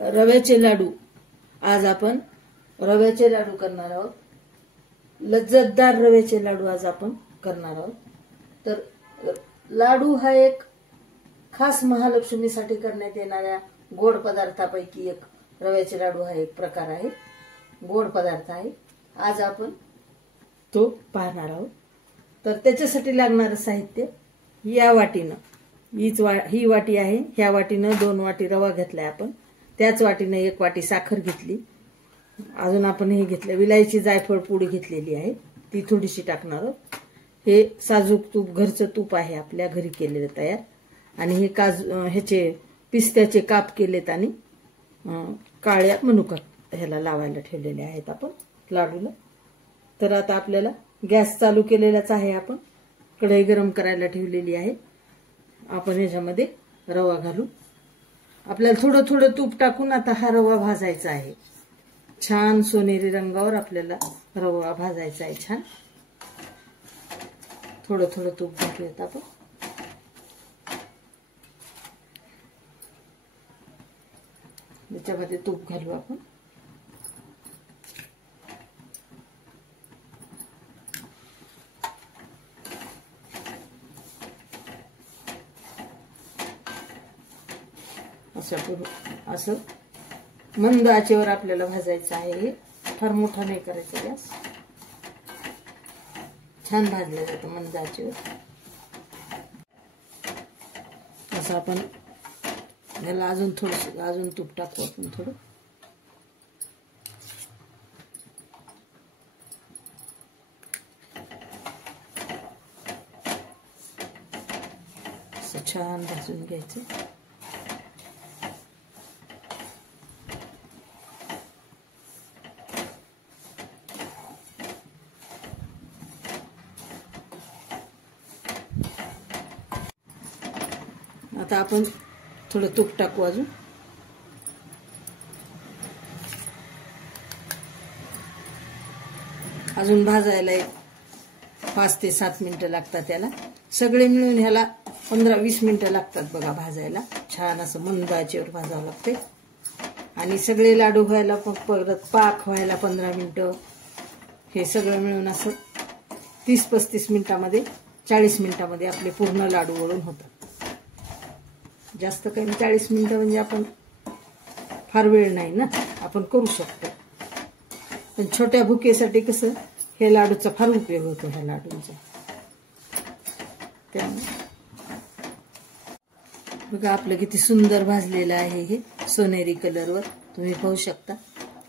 रव्याचे लाडू. आज आपण रव्याचे लाडू करणार आहोत. लज्जतदार रव्याचे लाडू आज आपण करणार आहोत. तर लाडू हा एक खास महालक्ष्मीसाठी करण्यात येणाऱ्या गोड पदार्थापैकी एक रव्याचे लाडू हा एक प्रकार आहे, गोड पदार्थ आहे. आज आपण तो पाहणार आहोत. तर त्याच्यासाठी लागणारं साहित्य या वाटीनं, ही वाटी आहे, ह्या वाटीनं 2 वाटी रवा घेतलाय आपण. त्याच वाटीनं 1 वाटी साखर घेतली. अजून आपण हे घेतलं विलायची जायफळ पूड घेतलेली आहे, ती थोडीशी टाकणार आहोत. हे साजूक तूप, घरचं तूप आहे आपल्या घरी केलेलं तयार. आणि हे ह्याचे पिस्त्याचे काप केलेत आणि काळ्या मनुका ह्याला लावायला ठेवलेले आहेत आपण लाडूला. तर आता आपल्याला गॅस चालू केलेलाच आहे, आपण कढई गरम करायला ठेवलेली आहे. आपण ह्याच्यामध्ये रवा घालू. आपल्याला थोडं थोडं तूप टाकून आता हा रवा भाजायचा आहे. छान सोनेरी रंगावर आपल्याला रवा भाजायचा आहे. छान थोडं थोडं तूप घालूयात आपण. याच्यामध्ये तूप घालू आपण. असं मंद आचेवर आपल्याला भाजायचं आहे. फार मोठा नाही करायचा गॅस. छान भाजलं जातं मंद आचेवर. असं आपण याला अजून तूप टाकू आपण थोडं. असं छान भाजून घ्यायचं. आता आपण थोडं तूप टाकू अजून. अजून भाजायला 5 ते 7 मिनिटं लागतात त्याला. सगळे मिळून ह्याला 15-20 मिनिटं लागतात बघा भाजायला. छान असं मंद आचेवर भाजावं लागते. आणि सगळे लाडू व्हायला परत पाक व्हायला 15 मिनिटं. हे सगळं मिळून असं 30-35 मिनिटामध्ये, 40 मिनिटामध्ये आपले पूर्ण लाडू वळून होतात. जास्त काही 40 मिनिटं म्हणजे आपण फार वेळ नाही ना, आपण करू शकतो. पण छोट्या भुकेसाठी कसं हे लाडूचा फार उपयोग होतो, ह्या लाडूंचा. त्यामुळे बघा आपलं किती सुंदर भाजलेलं आहे. हे सोनेरी कलरवर तुम्ही पाहू शकता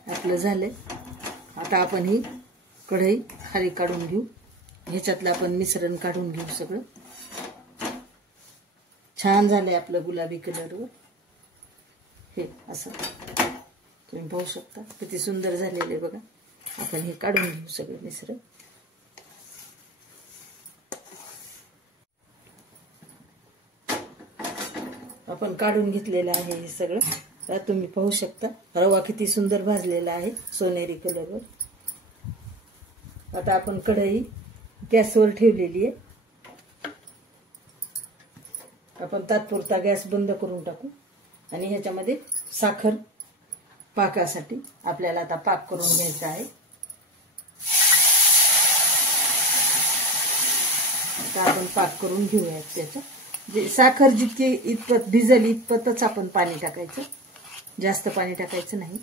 आपलं झालंय. आता आपण ही कढई खाली काढून घेऊ. ह्याच्यातलं आपण मिश्रण काढून घेऊ सगळं. छान झालंय आपलं गुलाबी कलरवर. हे असं तुम्ही पाहू शकता किती सुंदर झालेले बघा. आपण हे काढून घेऊ सगळं मिश्रण. आपण काढून घेतलेलं आहे हे सगळं. तर तुम्ही पाहू शकता रवा किती सुंदर भाजलेला आहे सोनेरी कलरवर. आता आपण कढई गॅसवर ठेवलेली आहे. आपण तात्पुरता गॅस बंद करून टाकू. आणि ह्याच्यामध्ये साखर पाकासाठी आपल्याला आता पाक करून घ्यायचा आहे. आता आपण पाक करून घेऊयात त्याचा. जे साखर जितकी इतपत भिजल इतपतच आपण पाणी टाकायचं, जास्त पाणी टाकायचं नाही.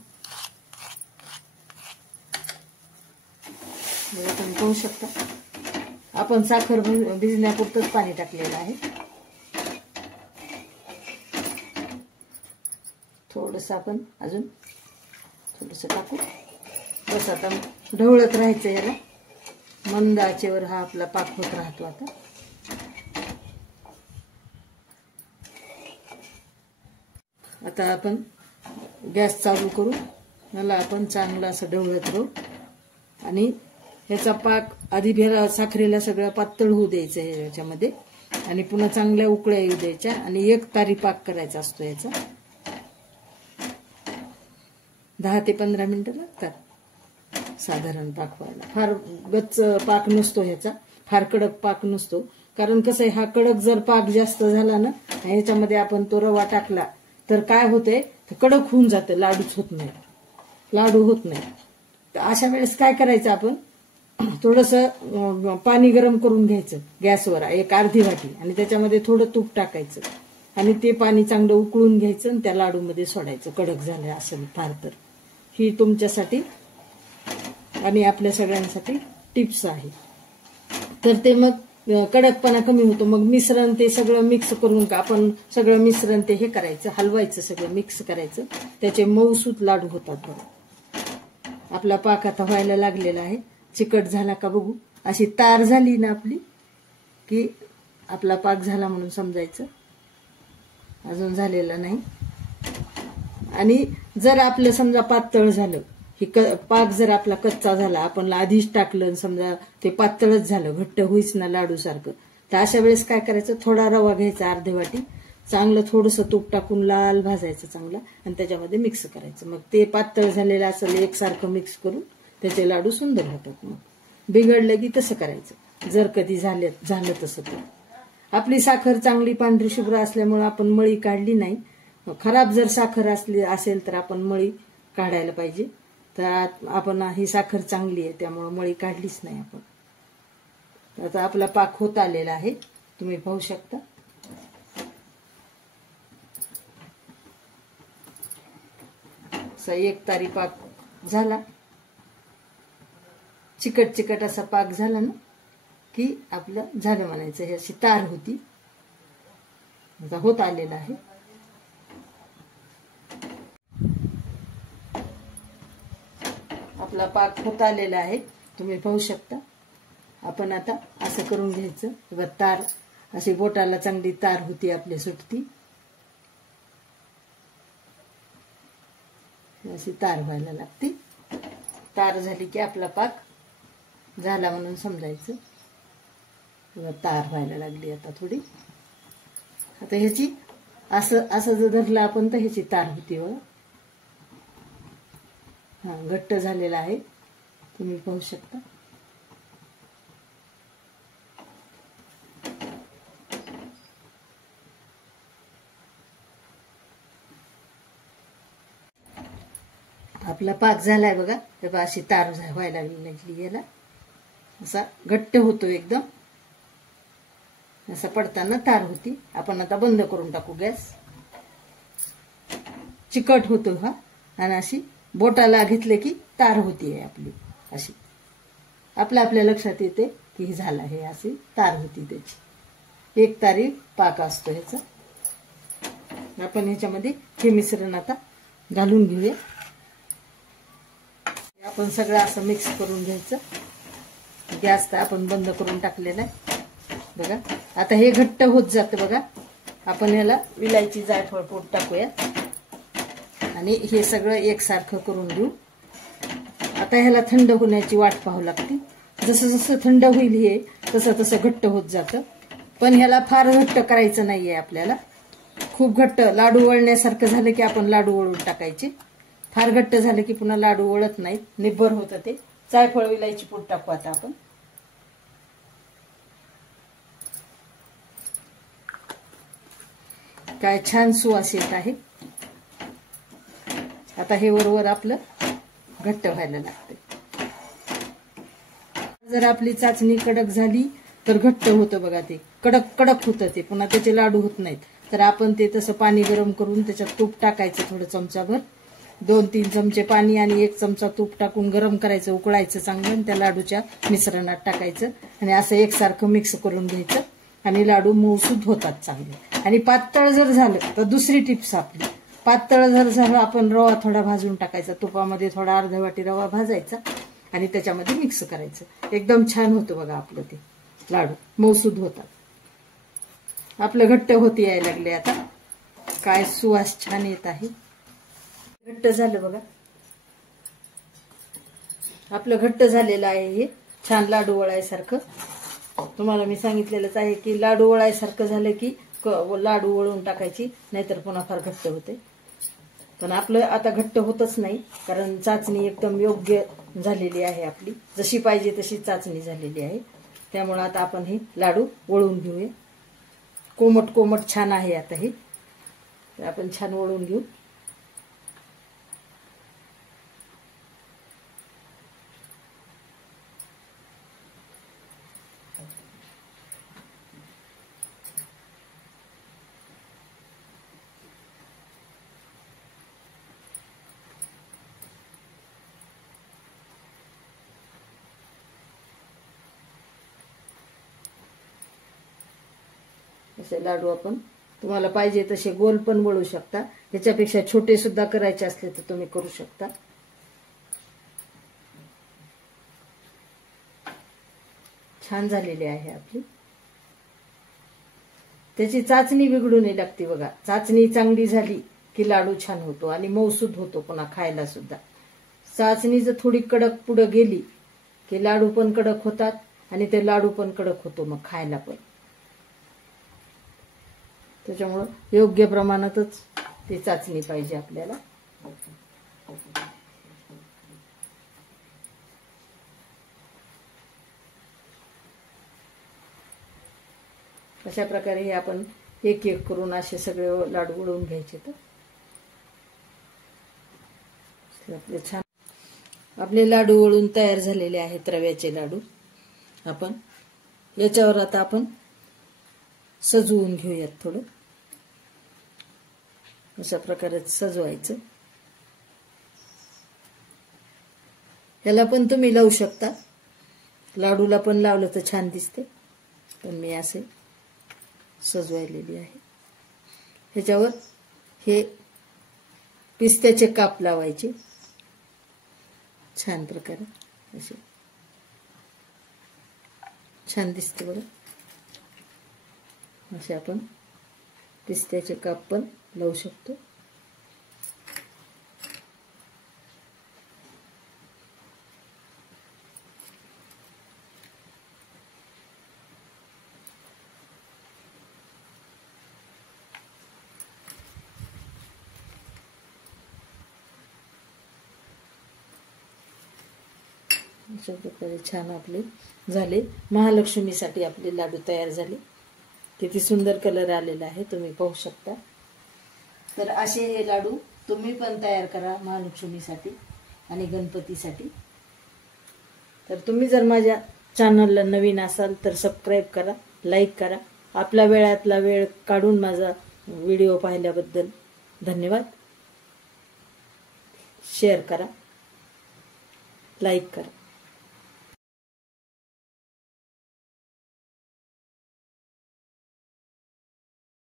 तुम्ही पाहू शकता आपण साखर भिजण्यापुरतंच पाणी टाकलेलं आहे. थोडंसं आपण अजून थोडंसं टाकू. बस आता ढवळत राहायचं याला. मंद आचेवर हा आपला पाक होत राहतो. आता आपण गॅस चालू करू. याला आपण चांगलं असं ढवळत राहू. आणि ह्याचा पाक आधी साखरेला सगळं पातळ होऊ द्यायचं ह्याच्यामध्ये. आणि पुन्हा चांगल्या उकळ्या येऊ द्यायच्या. आणि 1 तारी पाक करायचा असतो याचा. 10 ते 15 मिनिटं लागतात साधारण पाक व्हायला. फार गच्च पाक नसतो ह्याचा, फार कडक पाक नसतो. कारण कसं आहे, हा कडक जर पाक जास्त झाला ना, ह्याच्यामध्ये आपण तो रवा टाकला तर काय होते, तर कडक होऊन जातं, लाडूच होत नाही, लाडू होत नाही. तर अशा वेळेस काय करायचं, आपण थोडंसं पाणी गरम करून घ्यायचं गॅसवर, एक अर्धी वाटी, आणि त्याच्यामध्ये थोडं तूप टाकायचं आणि ते पाणी चांगलं उकळून घ्यायचं आणि त्या लाडूमध्ये सोडायचं. कडक झालं असेल फार तर ही तुमच्यासाठी आणि आपल्या सगळ्यांसाठी टिप्स आहे. तर ते मग कडकपणा कमी होतो. मग मिश्रण ते सगळं मिक्स करून आपण सगळं मिश्रण ते हे करायचं, हलवायचं, सगळं मिक्स करायचं, त्याचे मऊसूत लाडू होतात. बघा आपला पाक आता व्हायला लागलेला आहे. चिकट झाला का बघू, अशी तार झाली ना आपली की आपला पाक झाला म्हणून समजायचं. अजून झालेला नाही. आणि जर आपलं समजा पातळ झालं, ही पाक जर आपला कच्चा झाला, आपण आधीच टाकलं, समजा ते पातळच झालं, घट्ट होईच ना लाडू सारखं, तर अशा वेळेस काय करायचं, थोडा रवा घ्यायचा अर्धी वाटी, चांगलं थोडंसं तूप टाकून लाल भाजायचं चांगलं आणि त्याच्यामध्ये मिक्स करायचं. मग ते पातळ झालेलं असेल एकसारखं मिक्स करून त्याचे लाडू सुंदर होतात. मग बिघडलं की तसं करायचं, जर कधी झालं तसं. तर आपली साखर चांगली पांढरी शुभ्र असल्यामुळे आपण मळी काढली नाही. खराब जर साखर असेल तर आपण मळी काढायला पाहिजे. तर आपण ही साखर चांगली आहे त्यामुळे मळी काढलीच नाही आपण. आता आपला पाक होत आलेला आहे, तुम्ही पाहू शकता. असा एक तारी पाक झाला, चिकट चिकट असा पाक झाला ना की आपलं झालं म्हणायचं. ही अशी तार होती, आता होत आलेला आहे. आपला पाक होत आलेला आहे, तुम्ही पाहू शकता. आपण आता असं करून घ्यायचं. तार अशी बोटाला चांगली तार होती आपली सुटती, अशी तार व्हायला लागते. तार झाली की आपला पाक झाला म्हणून समजायचं. तार व्हायला लागली आता थोडी. आता ह्याची असं जर धरलं आपण तर ह्याची तार होती बघा. हा घट्ट झालेला आहे, तुम्ही पाहू शकता. आपला पाक झालाय बघा. तेव्हा अशी तार व्हायला लागली, याला असा घट्ट होतो एकदम. असं पडताना तार होती. आपण आता बंद करून टाकू गॅस. चिकट होतो हा, आणि अशी बोटाला घेतले की तार होती आपली अशी. आपल्या लक्षात येते की हे झालं, हे अशी तार होती त्याची. एक तारी पाक असतो ह्याचा. आपण ह्याच्यामध्ये हे मिश्रण आता घालून घेऊया. आपण सगळं असं मिक्स करून घ्यायचं. गॅस तर आपण बंद करून टाकलेला आहे बघा. आता हे घट्ट होत जातं बघा. आपण याला विलायची जायफळ पूड टाकूया आणि हे सगळं एकसारखं करून घेऊ. आता ह्याला थंड होण्याची वाट पाहावी लागते. जसं जसं थंड होईल हे तसं तसं घट्ट होत जातं. पण ह्याला फार घट्ट करायचं नाहीये आपल्याला. खूप घट्ट लाडू वळण्यासारखं झालं की आपण लाडू वळून टाकायचे. फार घट्ट झालं की पुन्हा लाडू वळत नाहीत, निब्बर होतं ते. जायफळ विलायची पूड टाकू आता आपण. काय छान सुवास येत आहे. आता हे वरवर आपलं घट्ट व्हायला लागते. जर आपली चाचणी कडक झाली तर घट्ट होतं बघा. ते कडक होतं ते, पुन्हा त्याचे लाडू होत नाहीत. तर आपण ते तसं पाणी गरम करून त्याच्यात तूप टाकायचं, थोडं चमचाभर, 2-3 चमचे पाणी आणि 1 चमचा तूप टाकून गरम करायचं, उकळायचं चांगलं, आणि त्या लाडूच्या मिश्रणात टाकायचं आणि असं एकसारखं मिक्स करून घ्यायचं. आणि लाडू मऊसूद होतात चांगले. आणि पातळ जर झालं तर दुसरी टिप्स आपली, पातळ जर झालं आपण रवा थोडा भाजून टाकायचा, तुपामध्ये थोडा अर्धा वाटी रवा भाजायचा आणि त्याच्यामध्ये मिक्स करायचं. एकदम छान होतं बघा आपलं ते लाडू, मऊसूद होतात. आपलं घट्ट होत यायला लागले आता. काय सुवास छान येत आहे. घट्ट झालं बघा. आपलं घट्ट झालेलं आहे हे छान लाडू वळायसारखं. तुम्हाला मी सांगितलेलंच आहे की लाडू वळायसारखं झालं की लाडू वळून टाकायची, नाहीतर पुन्हा फार घट्ट होते. पण आपलं आता घट्ट होतच नाही, कारण चाचणी एकदम योग्य झालेली आहे आपली. जशी पाहिजे तशी चाचणी झालेली आहे. त्यामुळे आता आपण हे लाडू वळून घेऊया. कोमट छान आहे आता हे. तर आपण छान वळून घेऊ. असे लाडू आपण तुम्हाला पाहिजे तसे गोल पण वळू शकता, ह्याच्यापेक्षा छोटे सुद्धा करायचे असले तर तुम्ही करू शकता। छान झालेली आहे आपली। त्याची चाचणी बिघडू नाही लागते बघा, चाचणी चांगली झाली की लाडू छान होतो आणि मऊसूद होतो पुन्हा खायला सुद्धा। चाचणी जर थोडी कडक पुढे गेली की लाडू पण कडक होतात आणि ते लाडू पण कडक होतो मग खायला पण। त्याच्यामुळे योग्य प्रमाणातच ती चाचणी पाहिजे आपल्याला। अशा प्रकारे हे आपण एक एक करून असे सगळे लाडू वळवून घ्यायचे। तर आपले छान आपले लाडू वळून तयार झालेले आहेत, रव्याचे लाडू। आपण याच्यावर आता आपण सजवून घेऊयात थोडं, अशा प्रकारे सजवायचं। ह्याला पण तुम्ही लावू शकता, लाडूला पण लावलं तर छान दिसते, पण मी असे सजवायलेली आहे। ह्याच्यावर हे पिस्त्याचे काप लावायचे छान प्रकारे, असे छान दिसते बघा। असे आपण पिस्त्याचे काप पण लावू शकतो। अशा प्रकारे छान आपले झाले। महालक्ष्मीसाठी आपले लाडू तयार झाले। किती सुंदर कलर आलेला आहे, तुम्ही पाहू शकता। तर असे हे लाडू तुम्ही पण तयार करा महालक्ष्मीसाठी आणि गणपतीसाठी। तर तुम्ही जर माझ्या चॅनलला नवीन असाल तर सबस्क्राईब करा, लाईक करा। आपला वेळातला वेळ काढून माझा व्हिडिओ पाहिल्याबद्दल धन्यवाद। शेअर करा, लाईक करा।